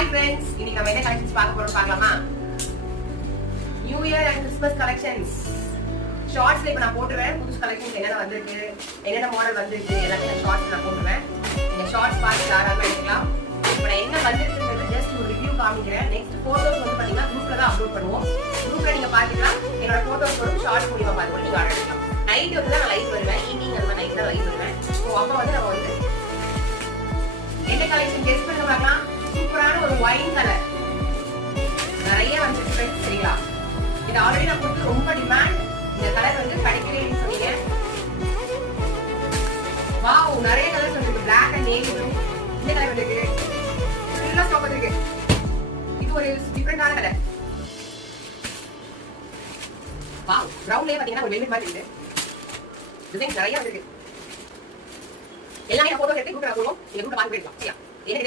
Hi friends, இன்னைக்கு நம்ம என்ன கலெக்ஷன்ஸ் பார்க்க போறோம் பார்க்கலாமா? New year and Christmas collections. ஷார்ட்ஸ்ல இப்ப நான் போட்டுறேன். புது கலெக்ஷன்ஸ் என்னென்ன வந்திருக்கு, என்னென்ன மாடல் வந்திருக்கு எல்லாத்தையும் நான் ஷார்ட்ஸ் நான் போட்டுறேன். நீங்க ஷார்ட்ஸ் பார்த்து தாராளமா எடுக்கலாம். இப்போ நான் என்ன வந்திருக்குன்றது ஜஸ்ட் ஒரு ரிவ்யூ காமிக்கிறேன். நெக்ஸ்ட் போட்டோஸ் வந்து பாத்தீங்கன்னா குரூப்ல தான் அப்லோட் பண்ணுவோம். குரூப்ல நீங்க பாத்தீங்கன்னா என்னோட போட்டோஸ் ஒரு ஷார்ட்ஸ் மூலமா பார்த்து நீங்க ஆர்டர் எடுக்கலாம். நைட் வந்து நான் லைவ் வருவேன். ஈவினிங் அந்த நைட் தான் லைவ் வருவேன். ஸோ அப்போ வந்து நம்ம வந்து என்ன கலெக்ஷன் கெஸ் பண்ண பார்க்கலாம். சூப்பரான ஒரு ஒயின் கலர் நிறைய வந்துருக்கு ஃப்ரெண்ட்ஸ், சரிங்களா? இது ஆல்ரெடி நான் கொடுத்து ரொம்ப டிமாண்ட். இந்த கலர் வந்து கிடைக்கலன்னு சொன்னீங்க. வாவ், நிறைய கலர்ஸ் வந்துருக்கு. பிளாக் அண்ட் நேவி ப்ளூ இந்த கலர் வந்துருக்கு. ஃபுல்லா ஸ்டாக் வந்துருக்கு. இது ஒரு டிஃபரெண்டான கலர். வாவ், பிரவுன்லயே பாத்தீங்கன்னா ஒரு வெல்வெட் மாதிரி இருக்கு. டிசைன் நிறைய வந்துருக்கு. எல்லாமே போட்டோ எடுத்து குரூப்ல போடுவோம். நீங்க குரூப்ல பார்த்து போயிடலாம். சரியா? என்ன